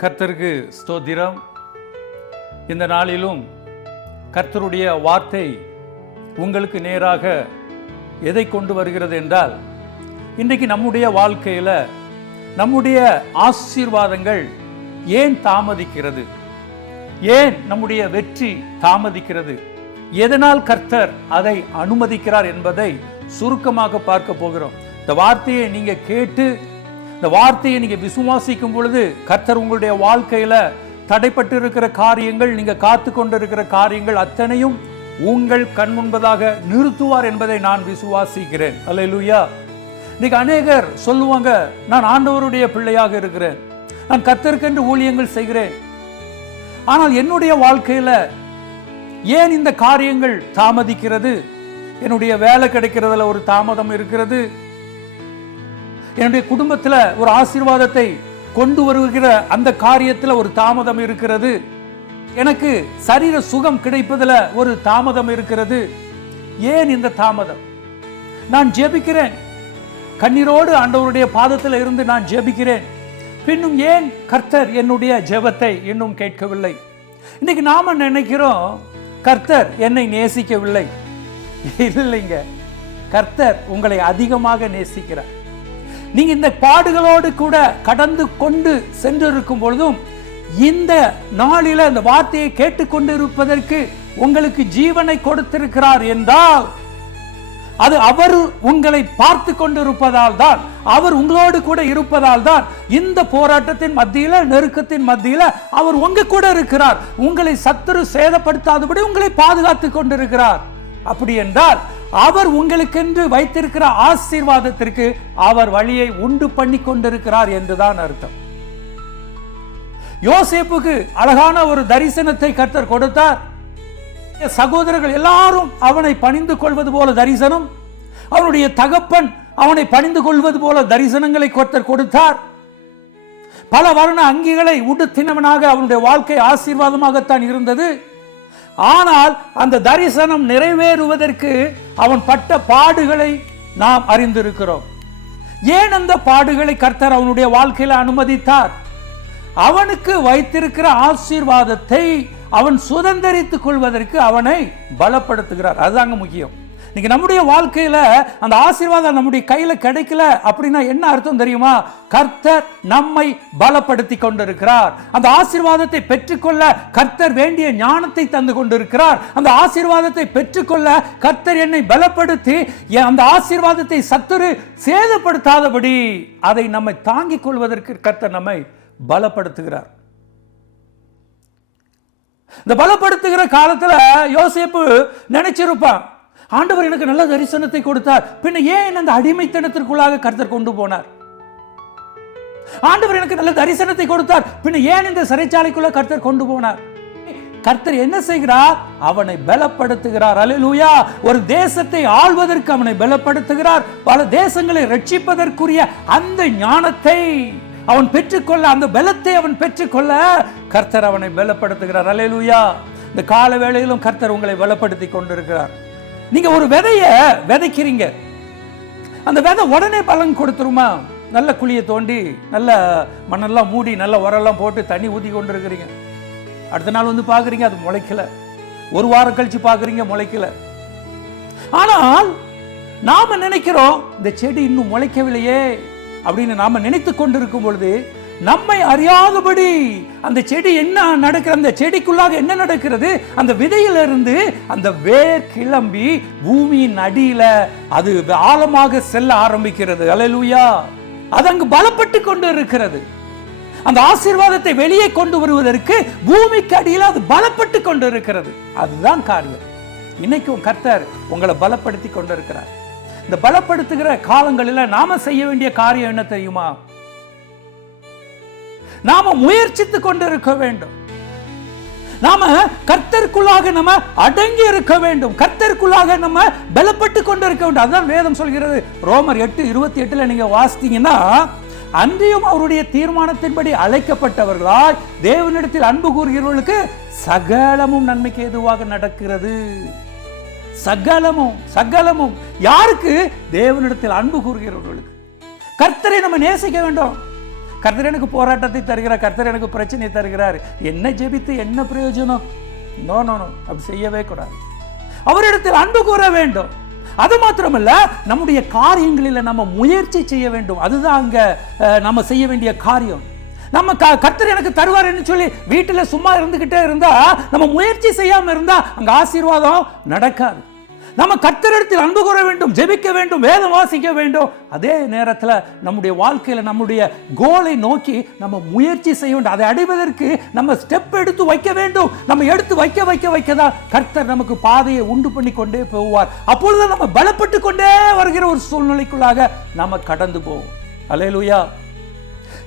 கர்த்தருக்கு ஸ்தோத்திரம். இந்த நாளிலும் கர்த்தருடைய வார்த்தை உங்களுக்கு நேராக எதை கொண்டு வருகிறது என்றால், இன்றைக்கு நம்முடைய வாழ்க்கையில் நம்முடைய ஆசீர்வாதங்கள் ஏன் தாமதிக்கிறது, ஏன் நம்முடைய வெற்றி தாமதிக்கிறது, எதனால் கர்த்தர் அதை அனுமதிக்கிறார் என்பதை சுருக்கமாக பார்க்க போகிறோம். இந்த வார்த்தையை நீங்க கேட்டு இந்த வார்த்தையை நீங்க விசுவாசிக்கும் பொழுது கர்த்தர் உங்களுடைய வாழ்க்கையில தடைப்பட்டு இருக்கிற காரியங்கள், நீங்க காத்து கொண்டிருக்கிற காரியங்கள் அத்தனையும் உங்கள் கண் முன்பதாக நிறுத்துவார் என்பதை நான் விசுவாசிக்கிறேன். அல்லேலூயா. இன்னைக்கு அநேகர் சொல்லுவாங்க, நான் ஆண்டவருடைய பிள்ளையாக இருக்கிறேன், நான் கர்த்தருக்கென்று ஊழியங்கள் செய்கிறேன், ஆனால் என்னுடைய வாழ்க்கையில ஏன் இந்த காரியங்கள் தாமதிக்கிறது? என்னுடைய வேலை கிடைக்கிறதுல ஒரு தாமதம் இருக்கிறது, என்னுடைய குடும்பத்தில் ஒரு ஆசீர்வாதத்தை கொண்டு வருகிற அந்த காரியத்தில் ஒரு தாமதம் இருக்கிறது, எனக்கு சரீர சுகம் கிடைப்பதில் ஒரு தாமதம் இருக்கிறது. ஏன் இந்த தாமதம்? நான் ஜெபிக்கிறேன், கண்ணீரோடு ஆண்டவருடைய பாதத்தில் இருந்து நான் ஜெபிக்கிறேன், பின்னும் ஏன் கர்த்தர் என்னுடைய ஜெபத்தை இன்னும் கேட்கவில்லை? இன்னைக்கு நாம நினைக்கிறோம் கர்த்தர் என்னை நேசிக்கவில்லை. இல்லைங்க, கர்த்தர் உங்களை அதிகமாக நேசிக்கிறார். நீங்க இந்த பாடுகளோடு கூட கடந்து கொண்டு சென்றிருக்கும் பொழுதும் இந்த நாளில இந்த வார்த்தையை கேட்டுக்கொண்டு இருப்பதற்கு உங்களுக்கு ஜீவனை கொடுத்திருக்கிறார் என்றால் அது அவர் உங்களை பார்த்து கொண்டிருப்பதால் தான், அவர் உங்களோடு கூட இருப்பதால் தான் இந்த போராட்டத்தின் மத்தியில, நெருக்கத்தின் மத்தியில அவர் உங்க கூட இருக்கிறார். உங்களை சத்துரு சேதப்படுத்தாதபடி உங்களை பாதுகாத்து கொண்டிருக்கிறார். அப்படி என்றால் அவர் உங்களுக்கென்று வைத்திருக்கிற ஆசீர்வாதத்திற்கு அவர் வழியை உண்டு பண்ணி கொண்டிருக்கிறார் என்றுதான் அர்த்தம். யோசேப்புக்கு அழகான ஒரு தரிசனத்தை கர்த்தர் கொடுத்தார். சகோதரர்கள் எல்லாரும் அவனை பணிந்து கொள்வது போல தரிசனம், அவனுடைய தகப்பன் அவனை பணிந்து கொள்வது போல தரிசனங்களை கர்த்தர் கொடுத்தார். பல வர்ண அங்கிகளை உடுத்தினவனாக அவனுடைய வாழ்க்கை ஆசீர்வாதமாகத்தான் இருந்தது. ஆனால் அந்த தரிசனம் நிறைவேறுவதற்கு அவன் பட்ட பாடுகளை நாம் அறிந்திருக்கிறோம். ஏன் அந்த பாடுகளை கர்த்தர் அவனுடைய வாழ்க்கையில் அனுமதித்தார்? அவனுக்கு வைத்திருக்கிற ஆசீர்வாதத்தை அவன் சுதந்திரித்துக் கொள்வதற்கு அவனை பலப்படுத்துகிறார். அதுதாங்க முக்கியம். இன்னைக்கு நம்முடைய வாழ்க்கையில அந்த ஆசீர்வாதம் நம்முடைய கையில கிடைக்கல அப்படின்னா என்ன அர்த்தம் தெரியுமா? கர்த்தர் நம்மை பலப்படுத்தி கொண்டிருக்கிறார். அந்த ஆசீர்வாதத்தை பெற்றுக்கொள்ள கர்த்தர் வேண்டிய ஞானத்தை தந்து கொண்டிருக்கிறார். அந்த ஆசீர்வாதத்தை பெற்றுக்கொள்ள கர்த்தர் என்னை பலப்படுத்தி அந்த ஆசீர்வாதத்தை சத்துரு சேதப்படுத்தாதபடி அதை நம்மை தாங்கிக் கொள்வதற்கு கர்த்தர் நம்மை பலப்படுத்துகிறார். இந்த பலப்படுத்துகிற காலத்துல யோசேப்பு நினைச்சிருப்பான், ஆண்டவர் எனக்கு நல்ல தரிசனத்தை கொடுத்தார், பின்ன ஏன் அந்த அடிமைத்தனத்திற்குள்ளாக கர்த்தர் கொண்டு போனார்? ஆண்டவர் எனக்கு நல்ல தரிசனத்தை கொடுத்தார், பின்ன ஏன் இந்த சிறைச்சாலைக்குள்ள கர்த்தர் கொண்டு போனார்? கர்த்தர் என்ன செய்கிறார்? அவனை பலப்படுத்துகிறார். அல்லேலூயா. ஒரு தேசத்தை ஆள்வதற்கு அவனை பலப்படுத்துகிறார். பல தேசங்களை ரட்சிப்பதற்குரிய அந்த ஞானத்தை அவன் பெற்றுக்கொள்ள, அந்த பலத்தை அவன் பெற்றுக்கொள்ள கர்த்தர் அவனை பலப்படுத்துகிறார். அல்லேலூயா. இந்த கால வேளையிலும் கர்த்தர் உங்களை பலப்படுத்தி கொண்டிருக்கிறார். நீங்க ஒரு விதைய விதைக்கிறீங்க, அந்த விதை உடனே பலன் கொடுத்துருமா? நல்ல குழியை தோண்டி நல்ல மண்ணெல்லாம் மூடி நல்ல உரெல்லாம் போட்டு தண்ணி ஊற்றி கொண்டு இருக்கிறீங்க, அடுத்த நாள் வந்து பாக்குறீங்க அது முளைக்கல, ஒரு வாரம் கழிச்சு பாக்குறீங்க முளைக்கல. ஆனால் நாம நினைக்கிறோம் இந்த செடி இன்னும் முளைக்கவில்லையே அப்படின்னு நாம நினைத்து கொண்டிருக்கும் பொழுது நம்மை அறியாதபடி அந்த செடி என்ன நடக்கிற, அந்த செடிக்குள்ளாக என்ன நடக்கிறது? அந்த விதையிலிருந்து அந்த வேர் கிளம்பி பூமியின் அடியில அது ஆழமாக செல்ல ஆரம்பிக்கிறது. அல்லேலூயா. அது அங்கு பலப்பட்டு கொண்டு இருக்கிறது. அந்த ஆசீர்வாதத்தை வெளியே கொண்டு வருவதற்கு பூமிக்கு அடியில் அது பலப்பட்டு கொண்டு இருக்கிறது. அதுதான் காரியம். இன்னைக்கும் கர்த்தர் உங்களை பலப்படுத்தி கொண்டிருக்கிறார். இந்த பலப்படுத்துகிற காலங்களில் நாம செய்ய வேண்டிய காரியம் என்ன தெரியுமா? நாம முயற்சித்துக் கொண்டிருக்க வேண்டும். நாம கர்த்தருக்குள்ளாக நம்ம அடங்கி இருக்க வேண்டும். கர்த்தருக்குள்ளாக நம்ம பலப்பட்டு கொண்டிருக்க வேண்டும். அதான் வேதம் சொல்கிறது. ரோமர் 8:28 நீங்க வாசித்தீங்கன்னா, அன்றியும் அவருடைய தீர்மானத்தின்படி அழைக்கப்பட்டவர்களாய் தேவனிடத்தில் அன்பு கூறுகிறவர்களுக்கு சகலமும் நன்மைக்கு ஏதுவாக நடக்கிறது. சகலமும் யாருக்கு? தேவனிடத்தில் அன்பு கூறுகிறவர்களுக்கு. கர்த்தரை நம்ம நேசிக்க வேண்டும். கர்த்தர் எனக்கு போராட்டத்தை தருகிறார், கர்த்தர் எனக்கு பிரச்சனை தருகிறார், என்ன ஜெபித்து என்ன பிரயோஜனம்? நோ நோ நோ, அப்படி செய்யவே கூடாது. அவரிடத்தில் அன்பு கூற வேண்டும். அது மாத்திரமல்ல, நம்முடைய காரியங்களில் நம்ம முயற்சி செய்ய வேண்டும். அதுதான் அங்க நம்ம செய்ய வேண்டிய காரியம். நம்ம கர்த்தர் எனக்கு தருவார் என்று சொல்லி வீட்டில் சும்மா இருந்துகிட்டே இருந்தா, நம்ம முயற்சி செய்யாம இருந்தா அங்க ஆசீர்வாதம் நடக்காது. நம்ம கர்த்தரிடத்தில் அன்பு கூற வேண்டும், ஜெபிக்க வேண்டும், வேதம் வாசிக்க வேண்டும். அதே நேரத்தில் நம்முடைய வாழ்க்கையில நம்முடைய கோலை நோக்கி நம்ம முயற்சி செய்ய வேண்டும். அதை அடைவதற்கு நம்ம ஸ்டெப் எடுத்து வைக்க வேண்டும். நம்ம எடுத்து வைக்கதான் கர்த்தர் நமக்கு பாதையை உண்டு பண்ணி கொண்டே போவார். அப்பொழுது நம்ம பலப்பட்டு கொண்டே வருகிற ஒரு சூழ்நிலைக்குள்ளாக நம்ம கடந்து போவோம். அல்லேலூயா.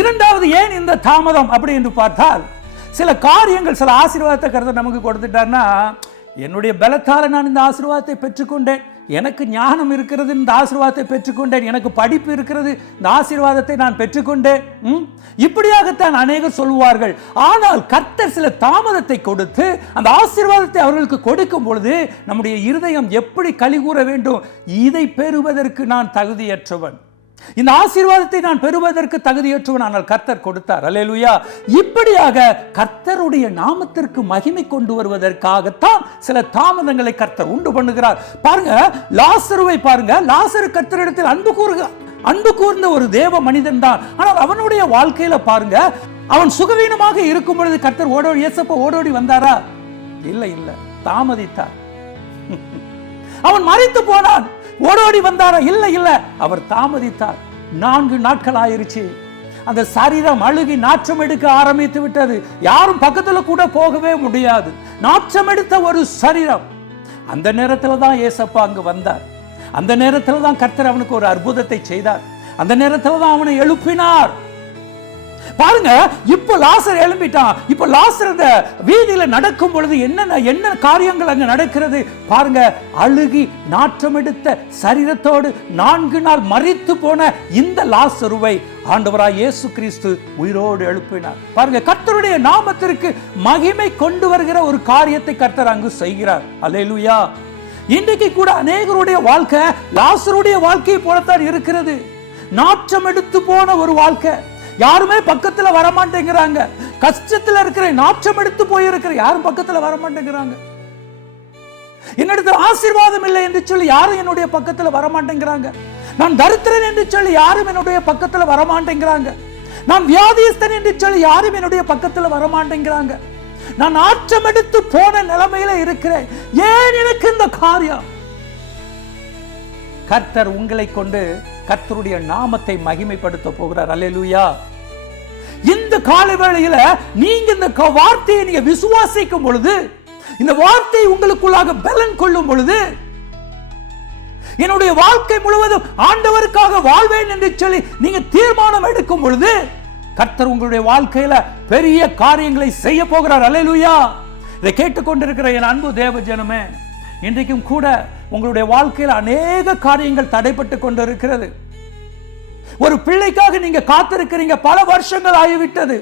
இரண்டாவது, ஏன் இந்த தாமதம் அப்படி என்று பார்த்தால், சில காரியங்கள், சில ஆசீர்வாதத்தை கர்த்தர் நமக்கு கொடுத்துட்டார்னா, என்னுடைய பலத்தால நான் இந்த ஆசீர்வாதத்தை பெற்றுக்கொண்டேன், எனக்கு ஞானம் இருக்கிறது, இந்த ஆசீர்வாதத்தை பெற்றுக்கொண்டேன், எனக்கு படிப்பு இருக்கிறது, இந்த ஆசீர்வாதத்தை நான் பெற்றுக்கொண்டேன், இப்படியாகத்தான் அநேகர் சொல்வார்கள். ஆனால் கர்த்தர் சில தாமதத்தை கொடுத்து அந்த ஆசீர்வாதத்தை அவர்களுக்கு கொடுக்கும் பொழுது நம்முடைய இருதயம் எப்படி கலிகூற வேண்டும்? இதை பெறுவதற்கு நான் தகுதியற்றவன், இந்த ஆசீர்வாதத்தை நான் பெறுவதற்கு தகுதியற்றவன், ஆனால் கர்த்தர் கொடுத்தார். அல்லேலூயா. இப்படியாக கர்த்தருடைய நாமத்திற்கு மகிமை கொண்டு வருவதற்காகத்தான் சில தாமதங்களை கர்த்தர் உண்டு பண்ணுகிறார். பாருங்க, லாசருவை பாருங்க. லாசரு கர்த்தரிடத்தில் அன்பு கூர்ந்த ஒரு தேவ மனிதன் தான். ஆனால் அவனுடைய வாழ்க்கையில பாருங்க, அவன் சுகவீனமாக இருக்கும் பொழுது கர்த்தர் ஓடோடி, இயேசப்பா ஓடோடி வந்தாரா? இல்ல, தாமதித்தார். அவன் மரித்து போனான், ஓடோடி வந்தாரா? இல்ல, அவர் தாமதித்தார். 4 நாட்கள் ஆயிருச்சு. அந்த சரீரம் அழுகி நாற்றம் எடுக்க ஆரம்பித்து விட்டது. யாரும் பக்கத்துல கூட போகவே முடியாது. நாற்றம் எடுத்த ஒரு சரீரம். அந்த நேரத்தில் தான் இயேசப்பா அங்கு வந்தார். அந்த நேரத்தில் தான் கர்த்தர் அவனுக்கு ஒரு அற்புதத்தை செய்தார். அந்த நேரத்தில் தான் அவனை எழுப்பினார். பாருங்க, இப்போ லாசர் எழும்பிட்டான். இப்போ லாசர் அந்த வீதியில நடக்கும் பொழுது என்ன காரியங்கள் அங்க நடக்கிறது பாருங்க. அழுகி நாற்றம் எடுத்த சரீரத்தோடு 4 நாள் மரித்து போன இந்த லாசருவை ஆண்டவராய் இயேசு கிறிஸ்து உயிரோடு எழுப்பினார். பாருங்க, கர்த்தருடைய நாமத்திற்கு மகிமை கொண்டு வருகிற ஒரு காரியத்தை கர்த்தர் அங்கு செய்கிறார். அல்லேலூயா. இன்றைக்கு கூட அநேகருடைய வாழ்க்கை லாசருடைய வாழ்க்கையை போலத்தான் இருக்கிறது. நாற்றம் எடுத்து போன ஒரு வாழ்க்கை. யாருமே பக்கத்துல வரமாட்டேங்கிறாங்க. கஷ்டத்துல இருக்கிற, நாற்றம் எடுத்து போயிருக்கிற, யாரும் பக்கத்துல வரமாட்டேங்கிறாங்க. என்னிடத்தில் ஆசீர்வாதம் இல்லை என்று சொல்லி யாரும் என்னுடைய பக்கத்துல வரமாட்டேங்கிறாங்க. நான் தரித்திரன் என்று சொல்லி யாரும் என்னுடைய பக்கத்துல வரமாட்டேங்கிறாங்க. நான் வியாதிஸ்தன் என்று சொல்லி யாரும் என்னுடைய பக்கத்துல வரமாட்டேங்கிறாங்க. நான் நாற்றம் எடுத்து போன நிலைமையில இருக்கிறேன். ஏன் எனக்கு இந்த காரியம்? கர்த்தர் உங்களை கொண்டு கர்த்தருடைய நாமத்தை மகிமைப்படுத்த போகிறார். அல்லேலூயா. இந்த கால வேளையில நீங்க இந்த வார்த்தையை நீங்க விசுவாசிக்கும் பொழுது, இந்த வார்த்தை உங்களுக்குள்ளாக பலன் கொள்ளும் பொழுது, என்னுடைய வாழ்க்கை முழுவதும் ஆண்டவருக்காக வாழ்வேன் என்று சொல்லி நீங்க தீர்மானம் எடுக்கும் பொழுது, கர்த்தர் உங்களுடைய வாழ்க்கையில பெரிய காரியங்களை செய்ய போகிறார். அல்லேலூயா. இதை கேட்டுக்கொண்டிருக்கிற என் அன்பு தேவ ஜனமே, இன்றைக்கும் கூட உங்களுடைய வாழ்க்கையில் அநேக காரியங்கள் தடைப்பட்டு கொண்டிருக்கிறது. ஒரு பிள்ளைக்காக நீங்க காத்திருக்கிறீங்க, பல வருஷங்கள் ஆகிவிட்டது,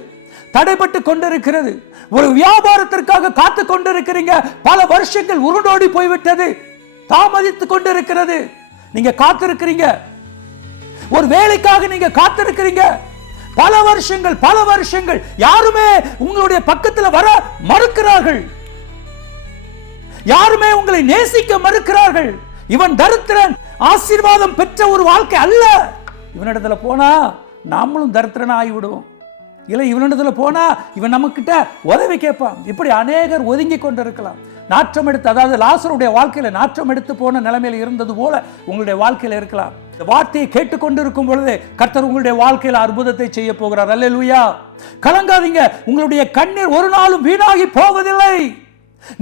தடைப்பட்டு கொண்டிருக்கிறது. ஒரு வியாபாரத்திற்காக காத்து கொண்டிருக்கிறீங்க, பல வருஷங்கள் உருண்டோடி போய்விட்டது, தாமதித்து கொண்டிருக்கிறது. நீங்க காத்திருக்கிறீங்க. ஒரு வேலைக்காக நீங்க காத்திருக்கிறீங்க, பல வருஷங்கள் யாருமே உங்களுடைய பக்கத்தில் வர மறுக்கிறார்கள். யாருமே உங்களை நேசிக்க மறுக்கிறார்கள். இவன் தரித்திரன், ஆசீர்வாதம் பெற்ற ஒரு வாழ்க்கை அல்ல. இவனிடத்துல போனா நாமளும் தரித்திரனா ஆகிவிடுவோம். இல்லை, இவனிடத்துல போனா இவன் நம்ம கிட்ட உதவி கேட்பான். இப்படி அநேகர் ஒதுங்கி கொண்டிருக்கலாம். நாற்றம் எடுத்து, அதாவது லாசருடைய வாழ்க்கையில நாற்றம் எடுத்து போன நிலைமையில இருந்தது போல உங்களுடைய வாழ்க்கையில இருக்கலாம். இந்த வார்த்தையை கேட்டுக்கொண்டிருக்கும் பொழுது கர்த்தர் உங்களுடைய வாழ்க்கையில அற்புதத்தை செய்ய போகிறார். அல்லேலூயா. கலங்காதீங்க. உங்களுடைய கண்ணீர் ஒரு நாளும் வீணாகி போவதில்லை.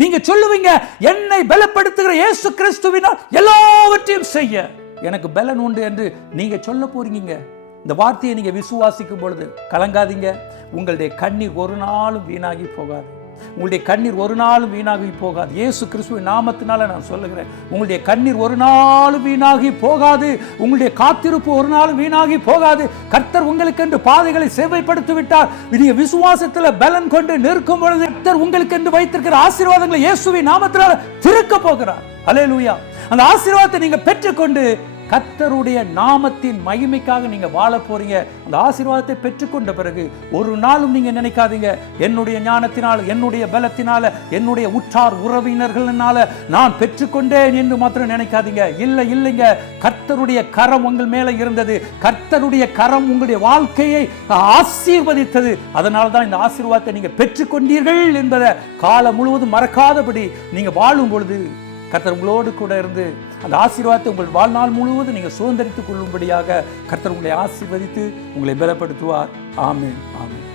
நீங்க சொல்லுவீங்க, என்னை பலப்படுத்துகிற இயேசு கிறிஸ்துவினால் எல்லாவற்றையும் செய்ய எனக்கு பலன் உண்டு என்று நீங்க சொல்ல போறீங்க. இந்த வார்த்தையை நீங்க விசுவாசிக்கும் பொழுது கலங்காதீங்க. உங்களுடைய கண்ணீர் ஒரு நாளும் வீணாகி போகாது. உங்களுடைய கண்ணீர் ஒரு நாளும் வீணாகி போகாது. இயேசு கிறிஸ்துவின் நாமத்தினால நான் சொல்லுகிறேன், உங்களுடைய கண்ணீர் ஒரு நாளும் வீணாகி போகாது. உங்களுடைய காத்திருப்பு ஒரு நாளும் வீணாகி போகாது. கர்த்தர் உங்களுக்கு என்று பாதைகளை சேவைப்படுத்தி விட்டார். நீங்க விசுவாசத்துல பலன் கொண்டு நிற்கும் பொழுது கர்த்தர் உங்களுக்கு என்று வைத்திருக்கிற ஆசீர்வாதங்களை இயேசுவின் நாமத்தினால திறக்க போகிறார். அல்லேலூயா. அந்த ஆசீர்வாதத்தை நீங்க பெற்றுக்கொண்டு கர்த்தருடைய நாமத்தின் மகிமைக்காக நீங்க வாழ போறீங்க. அந்த ஆசீர்வாதத்தை பெற்றுக்கொண்ட பிறகு ஒரு நாளும் நீங்க நினைக்காதீங்க, என்னுடைய ஞானத்தினால், என்னுடைய பலத்தினால, என்னுடைய உற்றார் உறவினர்களினால நான் பெற்றுக்கொண்டேன் என்று மாத்திரம் நினைக்காதீங்க. இல்லைங்க, கர்த்தருடைய கரம் உங்கள் மேல இருந்தது. கர்த்தருடைய கரம் உங்களுடைய வாழ்க்கையை ஆசீர்வதித்தது. அதனால தான் இந்த ஆசீர்வாதத்தை நீங்க பெற்றுக்கொண்டீர்கள் என்பதை காலம் முழுவதும் மறக்காதபடி நீங்க வாழும் பொழுது கர்த்தர் உங்களோடு கூட இருந்து அந்த ஆசீர்வாதத்தை உங்கள் வாழ்நாள் முழுவதும் நீங்க சுதந்திரித்துக் கொள்ளும்படியாக கர்த்தர் உங்களை ஆசீர்வதித்து உங்களை பலப்படுத்துவார். ஆமென், ஆமென்.